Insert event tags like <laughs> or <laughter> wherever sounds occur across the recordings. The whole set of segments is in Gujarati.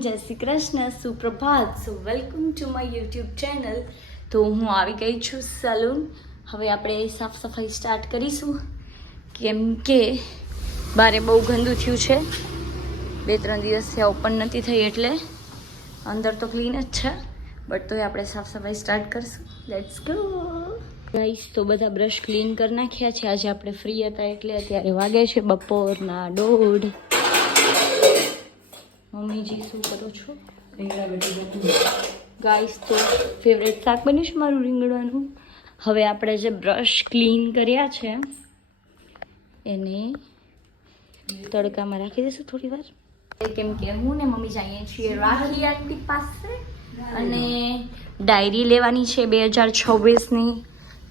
જય Shri Krishna, સુપ્રભાત, so welcome to my YouTube channel. તો હું આવી ગઈ છું સલૂન. હવે આપણે સાફ સફાઈ સ્ટાર્ટ કરીશું. કેમ કે બારે બહુ ગંદુ થયું છે. બે ત્રણ દિવસથી ઓપન નથી થઈ એટલે અંદર તો ક્લીન જ છે. બટ તોય આપણે સાફ સફાઈ સ્ટાર્ટ કરીશું. લેટ્સ ગો ગાઈસ તો બધા બ્રશ ક્લીન કરી નાખ્યા છે. આજે આપણે ફ્રી હતા એટલે અત્યારે વાગે છે બપોરના દોઢ. મમ્મીજી શું કરો છો? રીંગણા બેટી ગાઈસ તો ફેવરેટ શાક બનીશ મારું રીંગણાનું? હવે આપણે જે બ્રશ ક્લીન કર્યા છે, એને તડકામાં રાખી દઈશું થોડી વાર. કેમ કે હું ને મમ્મી જઈએ છીએ રાખી આંટી પાસે અને ડાયરી લેવાની છે બે હજાર છવ્વીસની.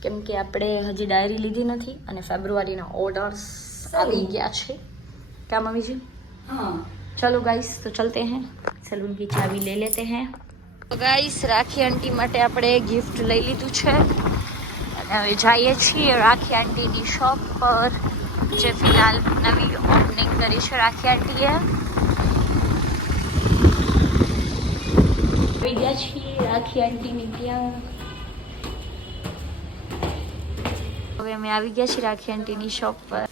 કેમ કે આપણે હજી ડાયરી લીધી નથી અને ફેબ્રુઆરીના ઓર્ડર્સ આવી ગયા છે. ક્યાં મમ્મીજી? હા. चलो गाइस तो चलते हैं। सलून की चाबी ले लेते हैं। तो गाइस राखी आंटी मटे अपने गिफ्ट ले ली तू छे अबे जाइए छी राखी आंटी की शॉप पर जे फ़िलहाल नवी ओपनिंग करी छे राखी आंटी है भैया छी राखी आंटी निकिया अबे मैं आ गई छी आंटी शॉप पर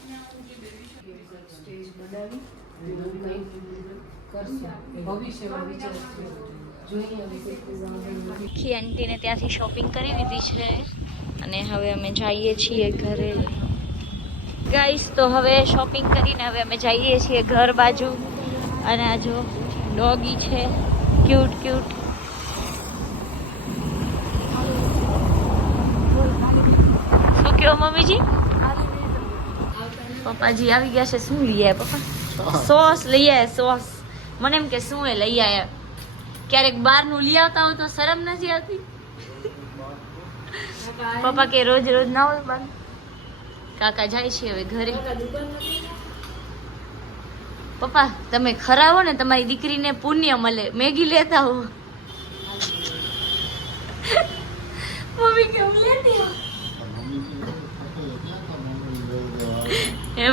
રાખી આંટીને ત્યાંથી શોપિંગ કરી લીધી છે અને હવે અમે જઈએ છીએ ઘરે. ગાઈસ તો હવે શોપિંગ કરીને હવે અમે જઈએ છીએ ઘર બાજુ. અને આ જો ડોગી છે. ક્યુટ ક્યુટ શું કહો મમ્મીજી? પપ્પાજી આવી ગયા છે. શું લઈ પપ્પા? <laughs> સોસ લઈ આવ્યા સોસ. મને એમ કે શું એ લઈ આવ્યા ક્યારેક બહારનું લઈ આવતા હોય તો શરમ નથી આવતી. પપ્પા કે રોજ રોજ ના હોય બાર કાકા જાય છે હવે ઘરે. પપ્પા તમે ખરા હો ને તમારી દીકરીને પુણ્ય મળે. મેગી લેતા હો. મમ્મી કેમ લેતી હો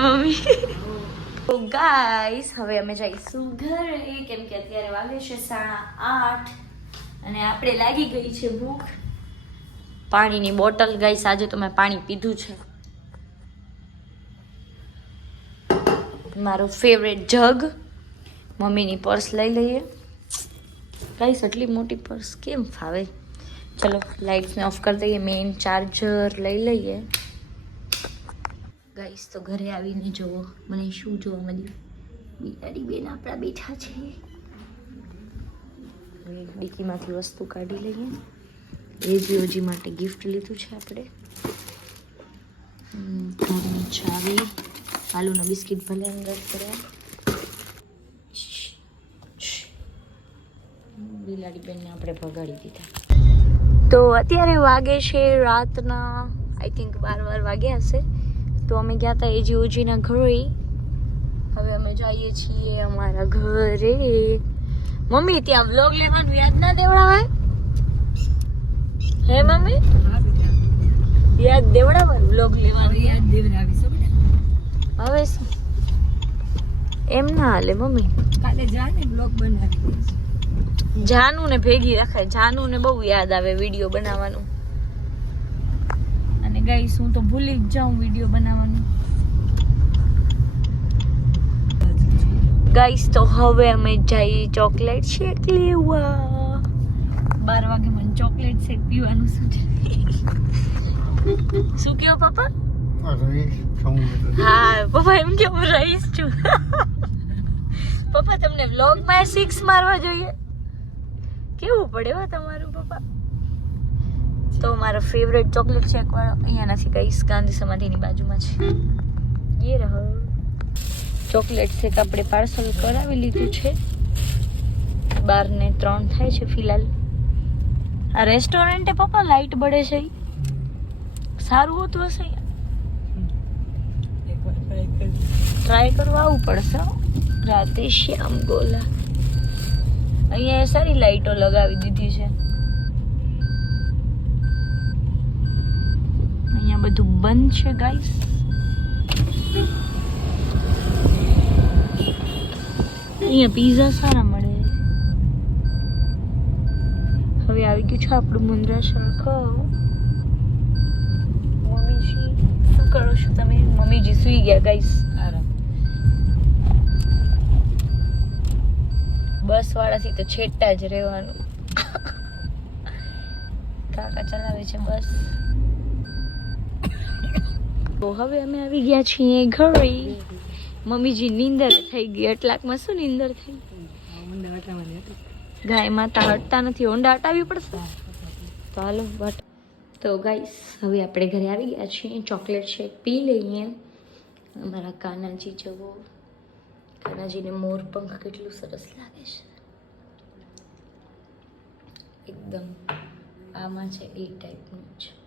મમ્મી. ગાઈસ હવે અમે જઈશું ઘરે. કેમ કે અત્યારે વાગે છે સાડા આઠ અને આપણે લાગી ગઈ છે ભૂખ. પાણીની બોટલ ગાઈસ આજે તો મેં પાણી પીધું છે. મારો ફેવરેટ જગ મમ્મીની પર્સ લઈ લઈએ. ગાઈસ આટલી મોટી પર્સ કેમ ફાવે? ચલો લાઇટ્સને ઓફ કરી દઈએ. મેઇન ચાર્જર લઈ લઈએ. ગાઈસ, તો ઘરે આવીને જુઓ, મને શું જોવા મળ્યું. બિચારી બેન આપણા બેઠા છે. ડીકીમાંથી વસ્તુ કાઢી લઈએ. એજીઓજી માટે ગિફ્ટ લીધું છે આપણે. ઘરની ચાવી, આલુના બિસ્કિટ ભલે અંદર કર્યા. બિલાડી બેનને આપણે ભગાડી દીધા. તો અત્યારે વાગે છે રાતના આઈ થિંક બાર બાર વાગ્યા હશે. તો અમે ગયા હતા એજી ઓજીના ઘરે. હવે અમે જઈએ છીએ અમારા ઘરે. મમ્મી ત્યાં વ્લોગ લેવાનું યાદ ના દેવડાવાય? હે મમ્મી? યાદ દેવડાવાય વ્લોગ લેવાનું? હવે શું? એમ ના હાલે મમ્મી. કાલે જાને બ્લોગ બનાવી જાનુ ને ભેગી રાખે જાનુ ને બહુ યાદ આવે વીડિયો બનાવવાનું. અને ગાઈસ હું તો ભૂલી જ જાઉં વીડિયો બનાવવાનું. ગાઈસ તો હવે અમે જઈએ ચોકલેટ શેક લેવા. બાર વાગે મને ચોકલેટ શેક પીવાનું શું છે? શું કયો પપ્પા? હા પપ્પા એમ કે હું રહીશ છું? પપ્પા તમને વ્લોગમાં સિક્સ મારવા જોઈએ? કેવું પડે હો તમારું પપ્પા? તો મારો ફેવરેટ ચોકલેટ શેક વાળો અહીંયા નથી કહીશ ગાંધી સમાધિની બાજુમાં છે. એ રહો. ચોકલેટ શેક આપણે પાર્સલ કરાવી લીધું છે? બાર ને ત્રણ થાય છે ફિલહાલ. આ રેસ્ટોરન્ટે પપ્પા લાઈટ બળે છે. સારું હોતું હશે ટ્રાય કરવા આવવું પડશે. રાધે શ્યામ ગોલા. અહીંયા સારી લાઈટો લગાવી દીધી છે. અહીંયા બધું બંધ છે ગાઈસ અહીંયા પીઝા સારા મળે. હવે આવી ગયું છે આપણું મુંદ્રા શંખ મમ્મીજી શું કરો છો તમે? મમ્મીજી સુઈ ગયા ગાઈસ આરામ. બસ વાળાથી તો છેટા જ રહેવાનું. કાકા ચલાવે છે બસ. તો હવે અમે આવી ગયા છીએ ઘરે. મમ્મીજી નીંદર થઈ ગઈ એટલાકમાં શું નીંદર થઈ ગાય માતા હટતા નથી, ઊંડા હટાવી પડશે. તો હાલો વટ. તો ગાઈસ, હવે આપણે ઘરે આવી ગયા છીએ. ચોકલેટ શેક પી લઈએ. અમારા કાનાજી જવો કાનાજીને મોર પંખ કેટલું સરસ લાગે છે. એકદમ આમાં છે એ ટાઈપનું જ.